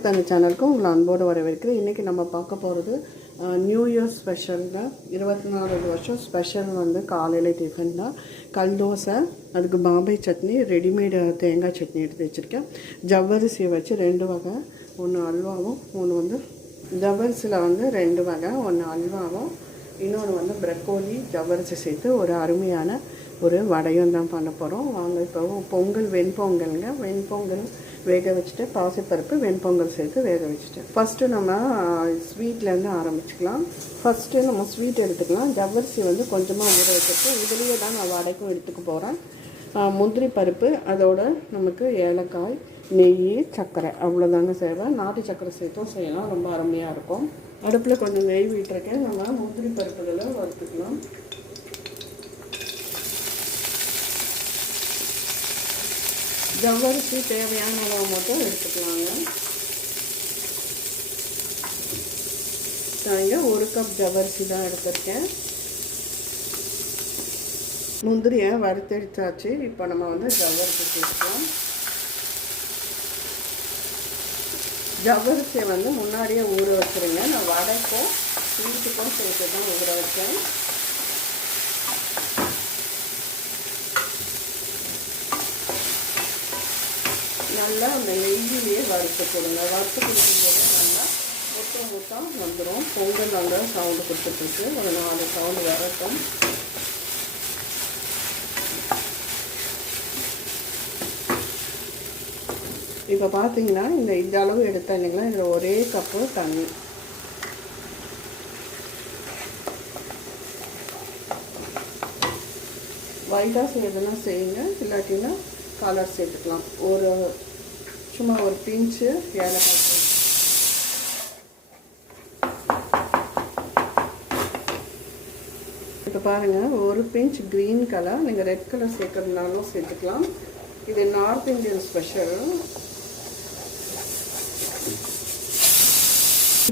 சமையல் தனி சேனலுக்கு உங்களை அன்போடு வரவேற்கிறேன். இன்றைக்கி நம்ம பார்க்க போகிறது நியூ இயர் ஸ்பெஷலில் இருபத்தி நாலாவது வருஷம் ஸ்பெஷல் வந்து காலையில் டிஃபன் தான். கல் தோசை அதுக்கு பாம்பே சட்னி ரெடிமேடு தேங்காய் சட்னி எடுத்து வச்சுருக்கேன். ஜவ்வரிசியை வச்சு ரெண்டு வகை ஒன்று அல்வாவும் ஒன்று வந்து ஜவ்வரிசியில் வந்து ரெண்டு வகை ஒன்று அல்வாவும் இன்னொன்று வந்து ப்ரக்கோலி ஜவ்வரிசி சேர்த்து ஒரு அருமையான ஒரு வடையும் தான் பண்ண போகிறோம் வாங்க இப்போ பொங்கல் வெண்பொங்கலுங்க. வெண்பொங்கல் வேக வச்சுட்டு பாசிப்பருப்பு வெண்பொங்கல் சேர்த்து வேக வச்சுட்டு. ஃபஸ்ட்டு நம்ம ஸ்வீட்லேருந்து ஆரம்பிச்சுக்கலாம். ஃபஸ்ட்டு நம்ம ஸ்வீட் எடுத்துக்கலாம். ஜவ்வரிசி வந்து கொஞ்சமாக ஊற வச்சுட்டு இதுலேயே தான் நான் வடைக்கும் எடுத்துக்க போகிறேன் முந்திரி பருப்பு அதோட நமக்கு ஏலக்காய் நெய் சர்க்கரை அவ்வளோதாங்க செய்வேன் நாட்டு சர்க்கரை சேர்த்தும் செய்யலாம். ரொம்ப அருமையாக இருக்கும். அடுப்பில் கொஞ்சம் நெய் விட்டுருக்கேன். நம்ம முந்திரி பருப்புகளை வறுத்துக்கலாம். ஜவ்வரிசி தேவையான அளவு மட்டும் எடுத்துக்கலாங்க. சரிங்க ஒரு கப் ஜவ்வரிசி தான் எடுத்திருக்கேன். முந்திரியை வறுத்தெடுத்தாச்சு. இப்போ நம்ம வந்து ஜவ்வரிசி சேர்க்கலாம். ஜவ்வரிசியை வந்து முன்னாடியே ஊற வச்சுருங்க. நான் வடைக்கும் வீட்டுக்கும் சேர்த்து தான் ஊற வச்சேன். நல்லா அந்த நெய்யிலேயே வறுத்து கொடுங்க வறுத்து கொடுக்கும்போது நல்லா மொத்தம் மொத்தம் வந்துடும் பொங்கல் நல்லா சவுண்டு கொடுத்துட்ருக்கு. ஒரு நாலு சவுண்டு வரட்டும். இப்போ பார்த்தீங்கன்னா இந்த இந்த அளவு எடுத்தீங்கன்னா இதில் ஒரே கப்பு தண்ணி. ஒயிட்டாக செய்யறதுனா செய்யுங்க. இல்லாட்டின்னா கலர் சேர்த்துக்கலாம். ஒரு சும்மா ஒரு பிஞ்சு ஏலக்காய் இப்போ பாருங்கள் ஒரு பிஞ்ச் க்ரீன் கலர் நீங்கள் ரெட் கலர் சேர்க்கறதுனாலும் சேர்த்துக்கலாம். இது நார்த் இந்தியன் ஸ்பெஷல்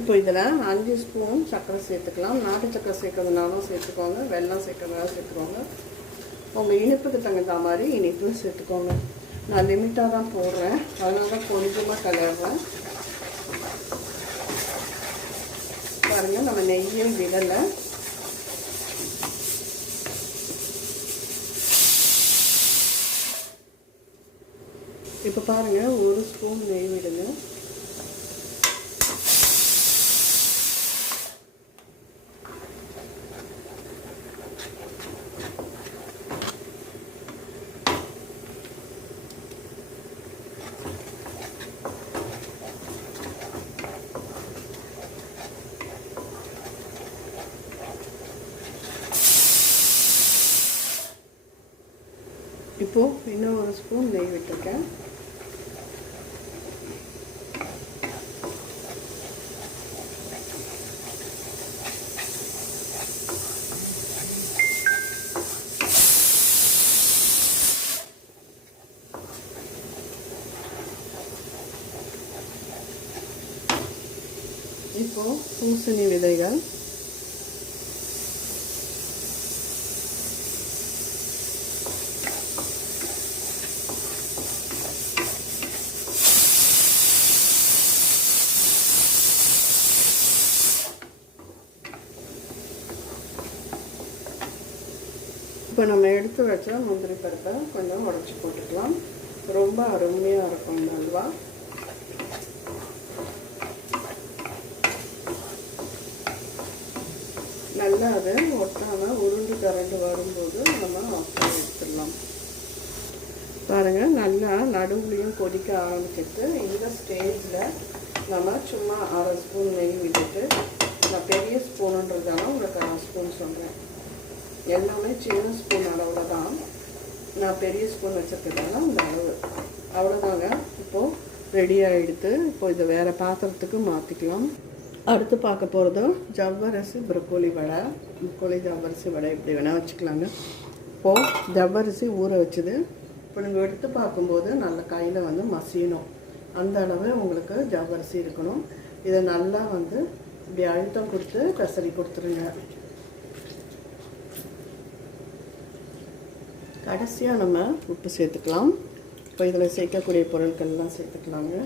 இப்போ இதில் அஞ்சு ஸ்பூன் சர்க்கரை சேர்த்துக்கலாம். நாட்டு சர்க்கரை சேர்க்கறதுனாலும் சேர்த்துக்கோங்க. வெள்ளம் சேர்க்கறதுனாலும் சேர்த்துக்கோங்க. உங்கள் இனிப்புக்கு தகுந்த மாதிரி இனிப்பு சேர்த்துக்கோங்க. நான் லிமிட்டாக தான் போடுறேன். அதனால தான் கொஞ்சமாக கலர்றேன் பாருங்கள் நம்ம நெய்யும் விடலை. இப்போ பாருங்கள் ஒரு ஸ்பூன் நெய் விடுங்க. இப்போது இன்னும் ஒரு ஸ்பூன் நெய் விட்டுருக்கேன். இப்போது பூசணி விதைகள். இப்போ நம்ம எடுத்து வச்ச முந்திரி பருப்பை கொஞ்சம் உடச்சி போட்டுக்கலாம். ரொம்ப அருமையாக இருக்கும் இந்த அல்வா. நல்லா அதை ஒட்டாமல் உருண்டு கரண்டு வரும்போது நம்ம எடுத்துடலாம். பாருங்கள் நல்லா நடுவுலையும் கொதிக்க ஆரம்பிச்சிட்டு இந்த ஸ்டேஜில் நம்ம சும்மா அரை ஸ்பூன் நெய் விட்டுட்டு நான் பெரிய ஸ்பூனுன்றதால உங்களுக்கு அரை ஸ்பூன் சொல்கிறேன் எல்லாமே சின்ன ஸ்பூன் அளவில் தான். நான் பெரிய ஸ்பூன் வச்சுருக்கிறதுனால அந்த அளவு. அவ்வளோதாங்க இப்போது ரெடி ஆகிடுத்து இப்போ இதை வேறு பாத்திரத்துக்கு மாற்றிக்கலாம் அடுத்து பார்க்க போகிறது ஜவ்வரிசி ப்ரொக்கோலி வடை. ப்ரொக்கோலி ஜவ்வரிசி வடை இப்படி வேணால் வச்சுக்கலாங்க. இப்போது ஜவ்வரிசி ஊற வச்சுது. இப்போ நீங்கள் எடுத்து பார்க்கும்போது நல்ல கையில் வந்து மசியணும். அந்த அளவு உங்களுக்கு ஜவ்வரிசி இருக்கணும். இதை நல்லா வந்து இப்படி அழுத்தம் கொடுத்து பெசரி கொடுத்துருங்க. கடைசியாக நம்ம உப்பு சேர்த்துக்கலாம். இப்போ இதில் சேர்க்கக்கூடிய பொருட்கள்லாம் சேர்த்துக்கலாங்க.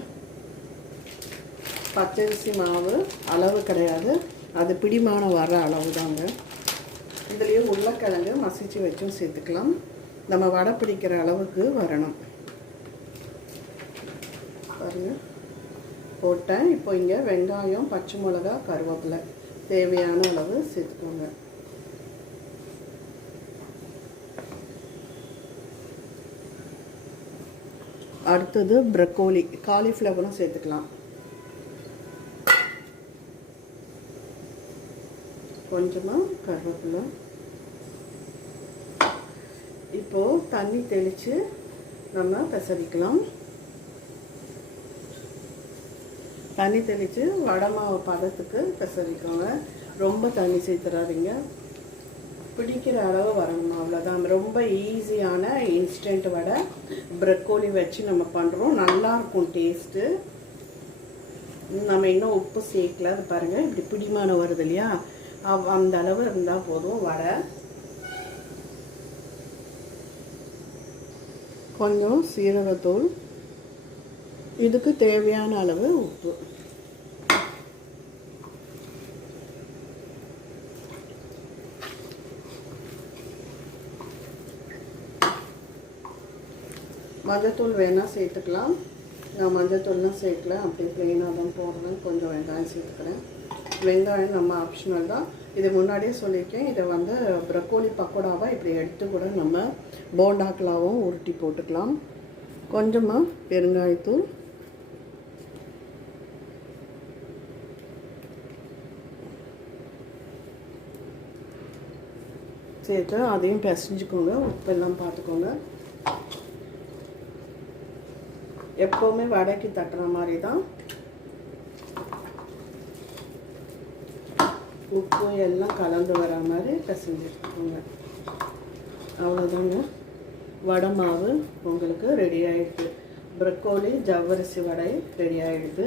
பச்சரிசி மாவு அளவு கிடையாது. அது பிடிமானம் வர அளவு தாங்க இதுலேயும் உருளைக்கிழங்கு மசிச்சு வச்சும் சேர்த்துக்கலாம். நம்ம வடை பிடிக்கிற அளவுக்கு வரணும். போட்டேன். இப்போ இங்கே வெங்காயம் பச்சை மிளகா கருவேப்பிலை தேவையான அளவு சேர்த்துக்கோங்க. அடுத்தது ப்ரக்கோலி காலிஃப்ளவரும் சேர்த்துக்கலாம். கொஞ்சமாக கருவேப்பிலை. இப்போது தண்ணி தெளித்து நம்ம பெசரிக்கலாம் தண்ணி தெளித்து வடை மாவு பதத்துக்கு பெசரிக்கோங்க ரொம்ப தண்ணி சேர்த்துறாதீங்க. பிடிக்கிற அளவு வரணும் அவ்வளோதான் ரொம்ப ஈஸியான இன்ஸ்டன்ட் வடை ப்ரக்கோலி வச்சு நம்ம பண்ணுறோம் நல்லாயிருக்கும் டேஸ்ட்டு நம்ம இன்னும் உப்பு சேர்க்கல அது பாருங்கள் இப்படி பிடிமான வருது இல்லையா? அவ்- அந்த அளவு இருந்தால் போதும் வடை. கொஞ்சம் சீரகத்தூள். இதுக்கு தேவையான அளவு உப்பு. மஞ்சத்தூள் வேணால் சேர்த்துக்கலாம். நான் மஞ்சத்தூள்லாம் சேர்க்கல. அப்படியே ப்ளெயினாக தான் போடுறேன் கொஞ்சம் வெங்காயம் சேர்த்துக்கிறேன். வெங்காயம் நம்ம ஆப்ஷனல் தான். இது முன்னாடியே சொல்லியிருக்கேன். இதை வந்து ப்ரக்கோலி பக்கோடாவாக இப்படி எடுத்து கூட நம்ம போண்டாக்களாகவும் உருட்டி போட்டுக்கலாம். கொஞ்சமாக பெருங்காயத்தூள். சேர்த்து அதையும் பிசைஞ்சுக்கோங்க. உப்பெல்லாம் பார்த்துக்கோங்க. எப்போவுமே வடைக்கு தட்டுற மாதிரி தான் உப்பு எல்லாம் கலந்து வர மாதிரி பிசைஞ்சுக்கோங்க அவ்வளோதாங்க. வடை மாவு உங்களுக்கு ரெடி ஆகிடுது ப்ரக்கோலி ஜவ்வரிசி வடை ரெடி ஆகிடுது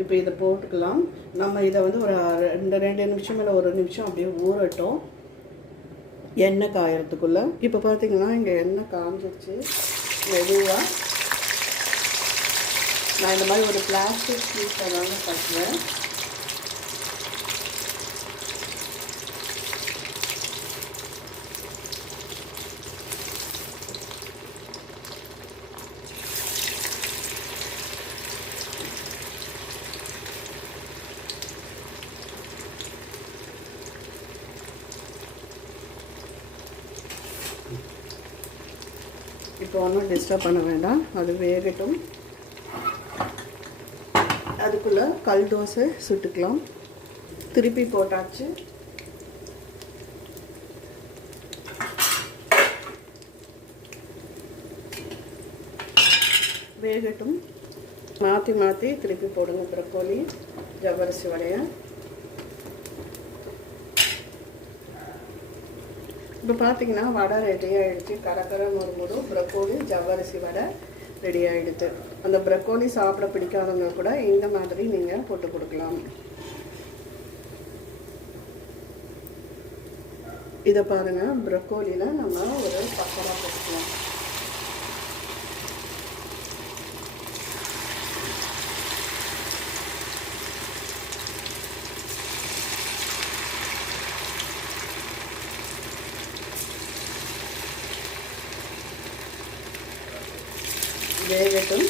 இப்போ இதை போட்டுக்கலாம். நம்ம இதை வந்து ஒரு ரெண்டு ரெண்டு நிமிஷம் இல்லை ஒரு நிமிஷம் அப்படியே ஊறட்டும். எண்ணெய் காயறதுக்குள்ளே. இப்போ பார்த்தீங்கன்னா இங்கே எண்ணெய் காஞ்சிருச்சு. மெதுவாக நான் இந்த மாதிரி ஒரு பிளாஸ்டிக் ஷீட்டை தாங்க கட்டுறேன் இப்போ ஒன்றும் டிஸ்டர்ப் பண்ண வேண்டாம். அது வேகட்டும். கல் தோசை சுட்டுக்கலாம். திருப்பி போட்டாச்சு. வேகட்டும். மாற்றி மாற்றி திருப்பி போடுங்க ப்ரக்கோலி. ஜவ்வரிசி வடையை. இப்போ பார்த்தீங்கன்னா வடை ரெடி ஆகிடுச்சு கரக்கரை முறுமுறு ப்ரக்கோலி ஜவ்வரிசி வடை. ரெடி ஆகிடுது அந்த ப்ரக்கோலி சாப்பிட பிடிக்காதவங்க கூட இந்த மாதிரி நீங்கள் போட்டு கொடுக்கலாம். இதை பாருங்கள் ப்ரக்கோலியில் நம்ம ஒரு பக்கமாக போட்டுக்கலாம். வேகட்டும்.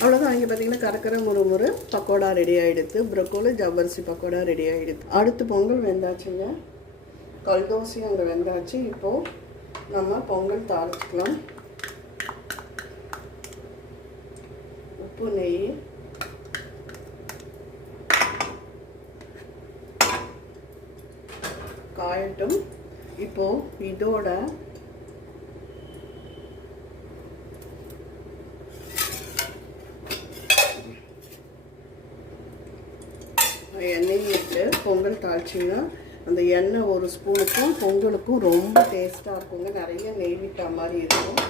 அவ்வளோதான் இங்கே பார்த்தீங்கன்னா கரக்கரை முறுமுறு பக்கோடா ரெடி ஆகிடுது ப்ரக்கோலி ஜவ்வரிசி பக்கோடா ரெடி ஆகிடுது அடுத்து பொங்கல் வெந்தாச்சுங்க. கல் தோசையும் அங்கே வெந்தாச்சு. இப்போது நம்ம பொங்கல் தாளிச்சுக்கலாம். உப்பு நெய். காயட்டும். இப்போது இதோட எண்ணெய் இட்டு பொங்கல் தாளிச்சிங்கன்னா அந்த எண்ணெய் ஒரு ஸ்பூனுக்கும் பொங்கலுக்கும் ரொம்ப டேஸ்ட்டாக இருக்குங்க. நிறைய நெய் விட்டா மாதிரி இருக்கும்.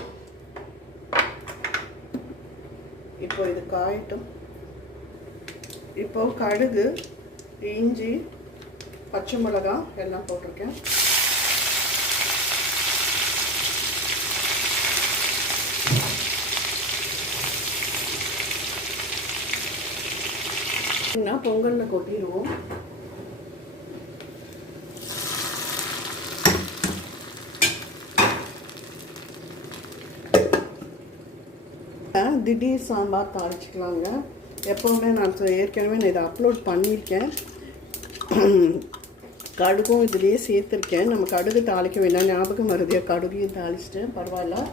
இப்போ இது காயட்டும். இப்போ கடுகு இஞ்சி பச்சை மிளகாய் எல்லாம் போட்டிருக்கேன். என்ன பொங்கலில் கொட்டிடுவோம் திடீர் சாம்பார் தாளிச்சிக்கலாங்க. எப்போவுமே நான் சொ- ஏற்கனவே நான் இதை அப்லோட் பண்ணியிருக்கேன். கடுகும் இதுலேயே சேர்த்துருக்கேன். நம்ம கடுகு தாளிக்க வேண்டாம் ஞாபகம் வருது. கடுகையும் தாளிச்சிட்டேன். பரவாயில்ல.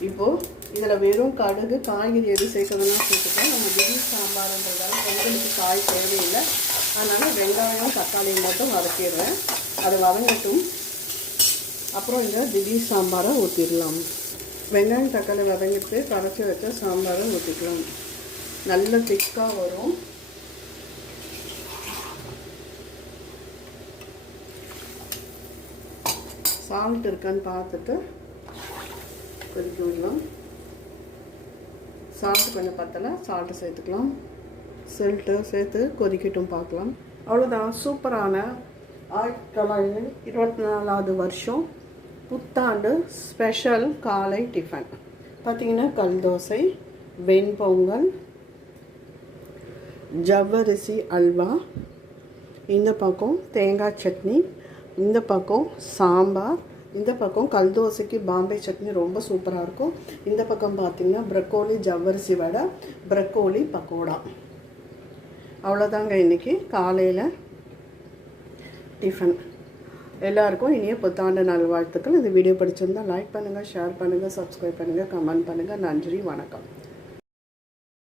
இப்போது இதில் வெறும் கடுகு காய்கறி எது சேர்க்கணும்னா சேர்த்துக்கலாம் நம்ம திடீர் சாம்பார்ன்றதால பொங்கலுக்கு காய் தேவையில்லை. அதனால் வெங்காயம் தக்காளி மட்டும் வதக்கிடுறேன். அது வதங்கட்டும். அப்புறம் இந்த திடீர் சாம்பாரை ஊற்றிடலாம் வெங்காயம் தக்காளி வதங்கிட்டு கரைச்சி வச்ச சாம்பாரை ஊற்றிக்கலாம் நல்ல திக்காக வரும். சால்ட் இருக்கான்னு பார்த்துட்டு கொதிக்க விடலாம். சால்ட்டு கொஞ்சம் பத்தலை சால்ட்டு சேர்த்துக்கலாம். சில்ட்டு சேர்த்து கொதிக்கட்டும் பார்க்கலாம். அவ்வளோதான் சூப்பரான ஆயிரத்தி தொள்ளாயிரத்தி இருபத்தி நாலாவது வருஷம். புத்தாண்டு ஸ்பெஷல் காலை டிஃபன் பார்த்தீங்கன்னா கல் தோசை வெண்பொங்கல் ஜவ்வரிசி அல்வா இந்த பக்கம் தேங்காய் சட்னி இந்த பக்கம் சாம்பார் இந்த பக்கம் கல் தோசைக்கு பாம்பே சட்னி ரொம்ப சூப்பராக இருக்கும். இந்த பக்கம் பார்த்தீங்கன்னா ப்ரக்கோலி ஜவ்வரிசி வடை ப்ரக்கோலி பக்கோடா. அவ்வளோதாங்க இன்றைக்கி காலையில் டிஃபன் எல்லாருக்கும் இனிய புத்தாண்டு நல்வாழ்த்துக்கள் இந்த வீடியோ பிடிச்சிருந்தால் லைக் பண்ணுங்கள் ஷேர் பண்ணுங்கள் சப்ஸ்கிரைப் பண்ணுங்கள் கமெண்ட் பண்ணுங்கள் நன்றி வணக்கம்.